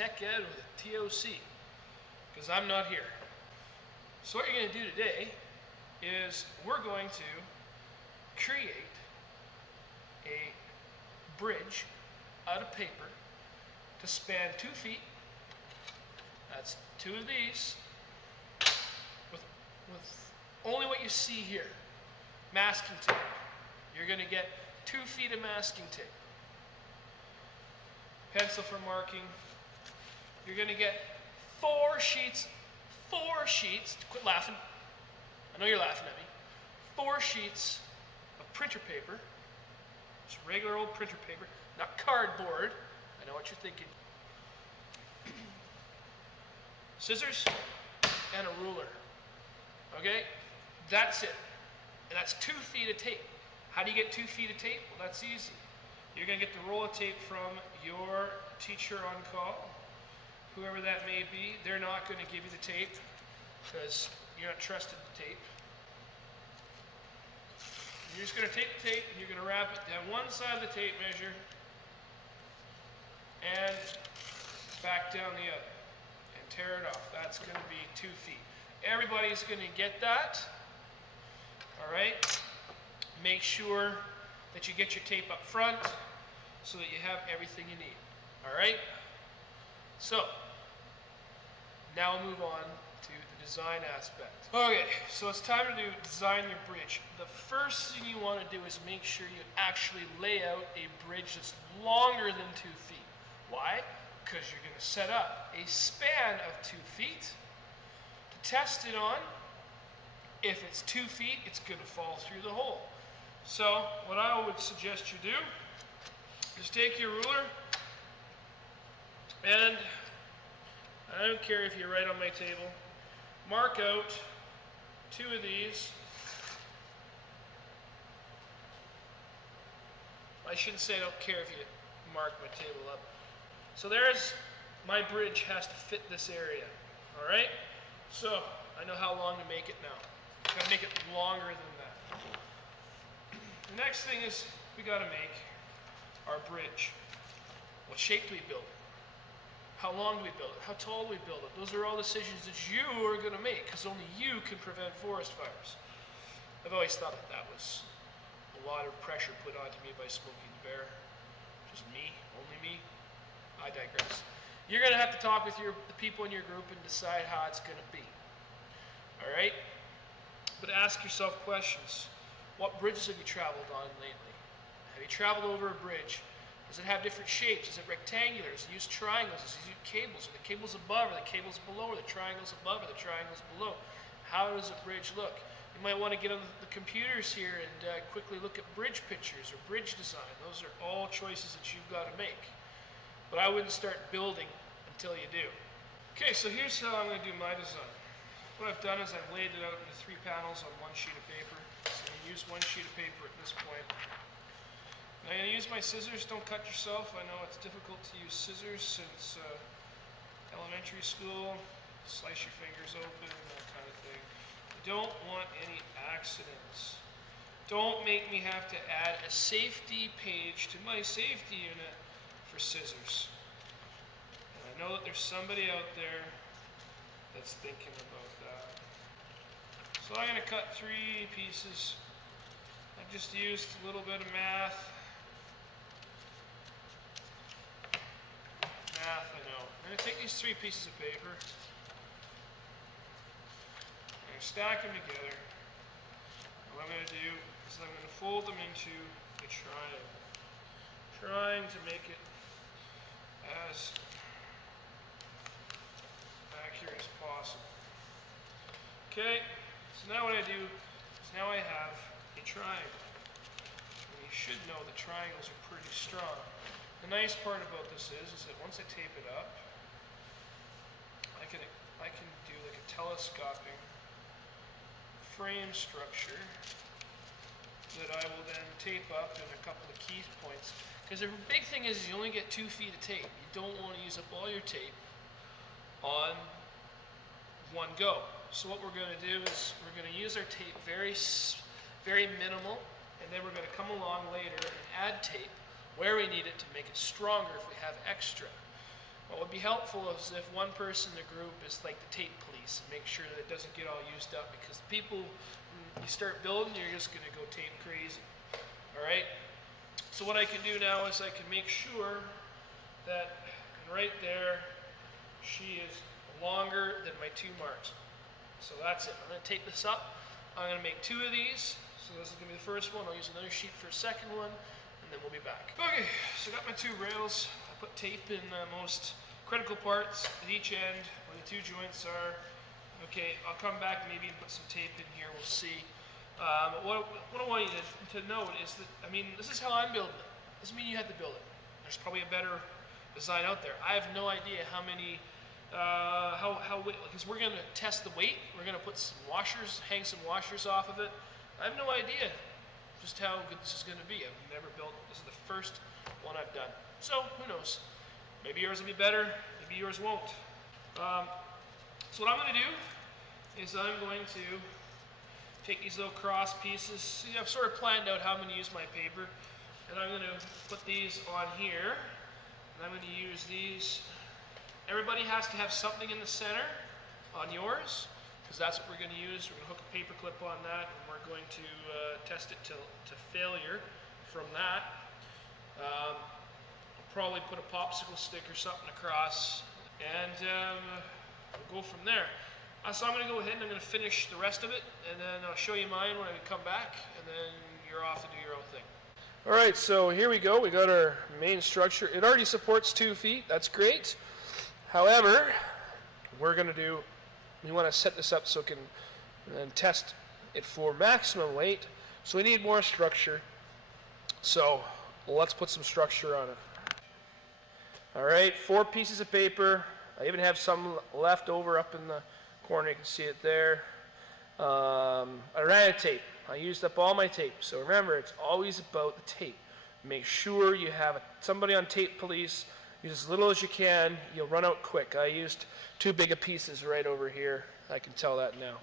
tech ed with a TOC, because I'm not here. So what you're going to do today is we're going to create a bridge out of paper to span 2 feet. That's 2 of these with only what you see here, masking tape. You're going to get 2 feet of masking tape. Pencil for marking. You're going to get 4 sheets, quit laughing, I know you're laughing at me, 4 sheets of printer paper, just regular old printer paper, not cardboard, I know what you're thinking. Scissors and a ruler, okay? That's it, and that's 2 feet of tape. How do you get 2 feet of tape? Well, that's easy. You're going to get the roll of tape from your teacher on call, whoever that may be. They're not going to give you the tape because you're not trusted the tape. You're just going to take the tape and you're going to wrap it down one side of the tape measure and back down the other and tear it off. That's going to be 2 feet. Everybody's going to get that. All right? Make sure that you get your tape up front so that you have everything you need. All right? So, now we'll move on to the design aspect. Okay, so it's time to design your bridge. The first thing you want to do is make sure you actually lay out a bridge that's longer than 2 feet. Why? Because you're going to set up a span of 2 feet to test it on. If it's 2 feet, it's going to fall through the hole. So what I would suggest you do is take your ruler, and I don't care if you're right on my table, mark out 2 of these. I shouldn't say I don't care if you mark my table up. So there's my bridge, has to fit this area. All right? So I know how long to make it now. I'm going to make it longer than that. The next thing is we got to make our bridge. What shape do we build it? How long do we build it? How tall do we build it? Those are all decisions that you are going to make, because only you can prevent forest fires. I've always thought that that was a lot of pressure put onto me by Smokey the Bear. Just me, only me. I digress. You're going to have to talk with the people in your group and decide how it's going to be. All right? But ask yourself questions. What bridges have you traveled on lately? Have you traveled over a bridge? Does it have different shapes? Is it rectangular? Does it use triangles? Does it use cables? Are the cables above? Are the cables below? Are the triangles above? Are the triangles below? How does a bridge look? You might want to get on the computers here and quickly look at bridge pictures or bridge design. Those are all choices that you've got to make. But I wouldn't start building until you do. Okay, so here's how I'm going to do my design. What I've done is I've laid it out into 3 panels on 1 sheet of paper. So I'm going to use 1 sheet of paper at this point. Now I'm going to use my scissors. Don't cut yourself. I know it's difficult to use scissors since elementary school. Slice your fingers open, that kind of thing. You don't want any accidents. Don't make me have to add a safety page to my safety unit for scissors. And I know that there's somebody out there that's thinking about that. So I'm going to cut 3 pieces. I just used a little bit of math. I know. I'm going to take these 3 pieces of paper. I'm going to stack them together. And what I'm going to do is I'm going to fold them into a triangle, trying to make it as accurate as possible. Okay, so now what I do is now I have a triangle. And you should know that triangles are pretty strong. The nice part about this is that once I tape it up, I can do like a telescoping frame structure that I will then tape up in a couple of key points. Because the big thing is you only get 2 feet of tape. You don't want to use up all your tape on one go. So what we're going to do is we're going to use our tape very minimal, and then we're going to come along later and add tape where we need it to make it stronger if we have extra. What would be helpful is if one person in the group is like the tape police and make sure that it doesn't get all used up, because people, when you start building, you're just going to go tape crazy. All right? So what I can do now is I can make sure that right there, she is longer than my 2 marks. So that's it. I'm going to tape this up. I'm going to make 2 of these. So this is going to be the first one. I'll use another sheet for a second one, and then we'll be back. Okay, so I got my 2 rails. I put tape in the most critical parts at each end where the 2 joints are. Okay, I'll come back maybe and put some tape in here. We'll see. What I want you to note is that, I mean, this is how I'm building it. Doesn't mean you have to build it. There's probably a better design out there. I have no idea how many, because we're going to test the weight. We're going to put some washers, hang some washers off of it. I have no idea just how good this is going to be. I've never built, this is the first one I've done. So, who knows? Maybe yours will be better, maybe yours won't. So what I'm going to do is I'm going to take these little cross pieces. See, I've sort of planned out how I'm going to use my paper. And I'm going to put these on here. And I'm going to use these. Everybody has to have something in the center on yours, because that's what we're going to use. We're going to hook a paper clip on that, and we're going to test it to failure from that. I'll probably put a popsicle stick or something across, and we'll go from there. So I'm going to go ahead and I'm going to finish the rest of it, and then I'll show you mine when I come back, and then you're off to do your own thing. All right, so here we go. We got our main structure. It already supports 2 feet. That's great. However, we want to set this up so it can test it for maximum weight. So we need more structure. So let's put some structure on it. All right, 4 pieces of paper. I even have some left over up in the corner. You can see it there. I ran out of tape. I used up all my tape. So remember, it's always about the tape. Make sure you have somebody on tape police. Use as little as you can. You'll run out quick. I used too big of pieces right over here. I can tell that now.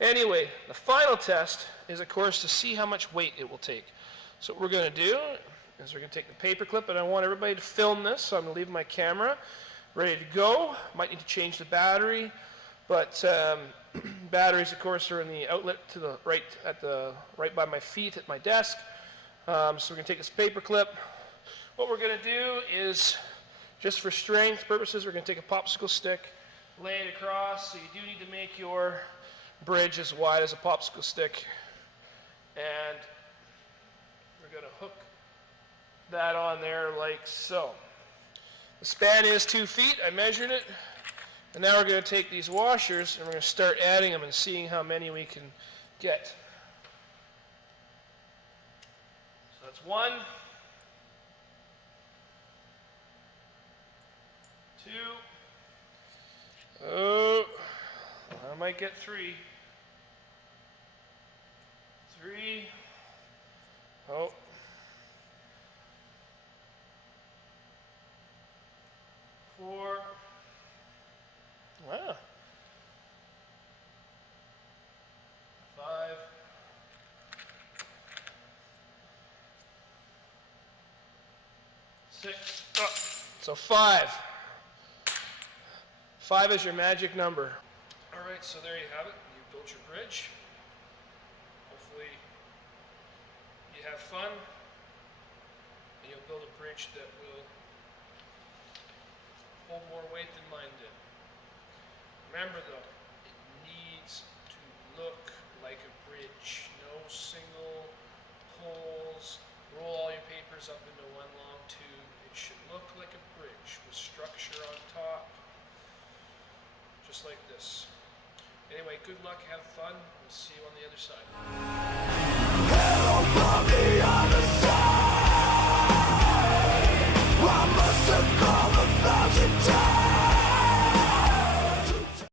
Anyway, the final test is, of course, to see how much weight it will take. So what we're going to do is we're going to take the paper clip, and I want everybody to film this. So I'm going to leave my camera ready to go. Might need to change the battery, but batteries, of course, are in the outlet to the right, right by my feet at my desk. So we're going to take this paper clip. What we're going to do is, just for strength purposes, we're going to take a popsicle stick, lay it across. So you do need to make your bridge as wide as a popsicle stick, and we're going to hook that on there like so. The span is 2 feet. I measured it. And now we're going to take these washers and we're going to start adding them and seeing how many we can get. So that's 1, 2. Oh, I might get 3. 3. Oh. 4. Wow. 5. 6. Oh, so 5. 5 is your magic number. All right, so there you have it. You built your bridge. Hopefully you have fun, and you'll build a bridge that will hold more weight than mine did. Remember though, it needs to look like a bridge. No single holes. Roll all your papers up into one long tube. It should look like a bridge with structure on top. Just like this. Anyway, good luck, have fun. We'll see you on the other side. Help on the other side. I must have called 1,000 times.